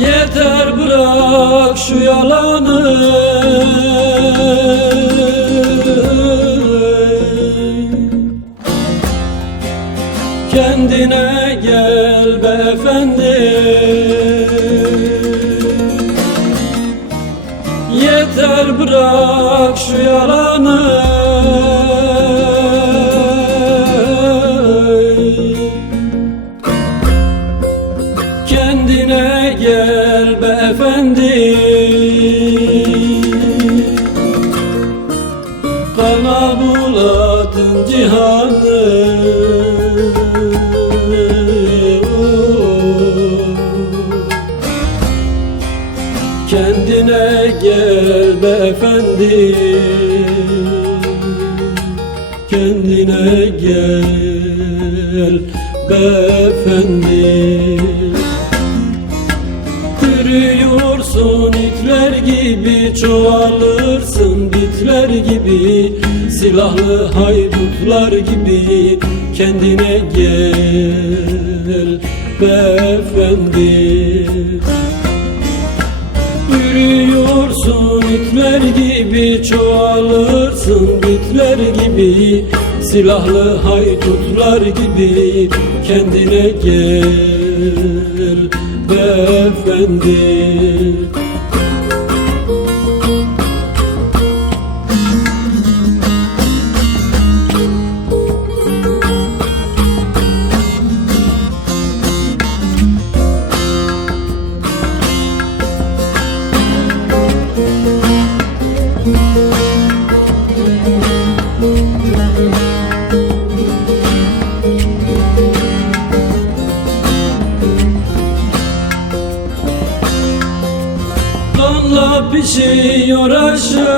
Yeter bırak şu yalanı, kendine gel beyefendi. Yeter bırak şu yalanı, kendine gel beyefendi. Kana buladın cihanı, kendine gel beyefendi. Kendine gel beyefendi. Yürüyorsun itler gibi, çoğalırsın bitler gibi, silahlı haydutlar gibi. Kendine gel beyefendi. Yürüyorsun itler gibi, çoğalırsın bitler gibi, silahlı haydutlar gibi. Kendine gel beyefendi. Kanla pişiyor aşkınız,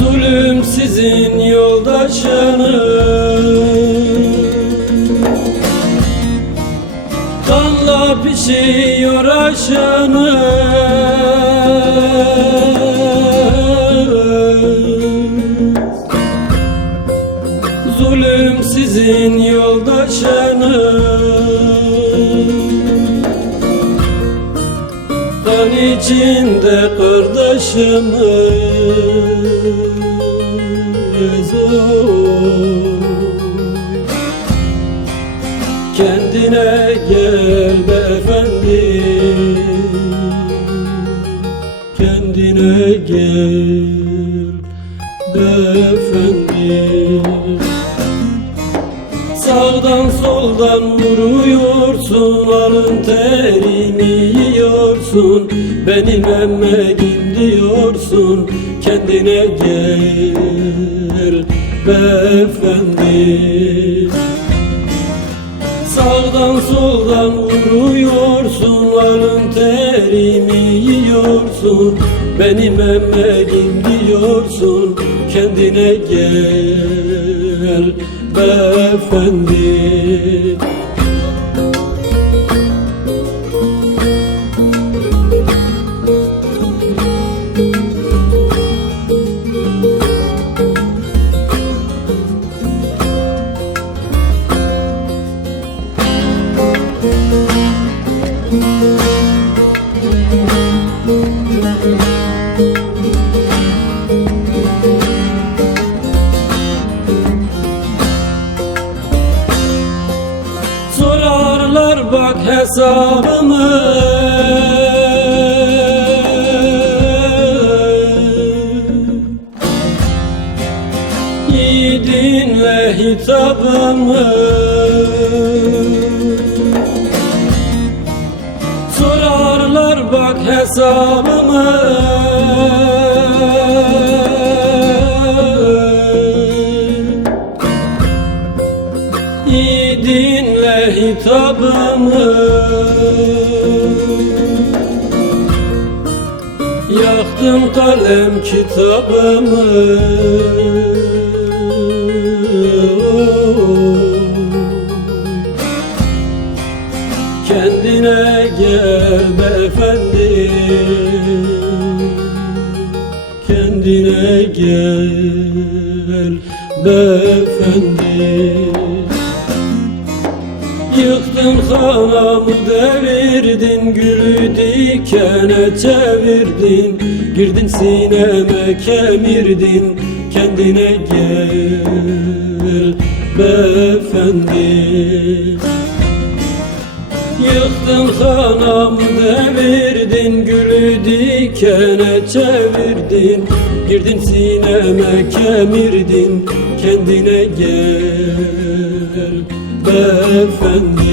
zulüm sizin yoldaşınız. Kanla pişiyor aşkınız, zulüm sizin yoldaşınız. Kan içinde kardeşimiz, kendine gel beyefendi. Kendine gel beyefendi. Sağdan soldan vuruyorsun, alın terini yiyorsun, benim emeğim diyorsun. Kendine gel beyefendi. Sağdan soldan vuruyorsun, alın terini yiyorsun, benim emeğim diyorsun. Kendine gel beyefendi. Sorarlar bak hesabımı, yiğidin dinle hitabımı, sorarlar bak hesabımı. İyi dinle hitabımı, yaktım kalem kitabımı. Kendine gel beyefendi, kendine gel beyefendi. Yıktın hanamı devirdin, gülü dikene çevirdin, girdin sineme kemirdin, kendine gel beyefendi. Yıktın hanamı devirdin, gülü dikene çevirdin, girdin sineme kemirdin, kendine gel beyefendi.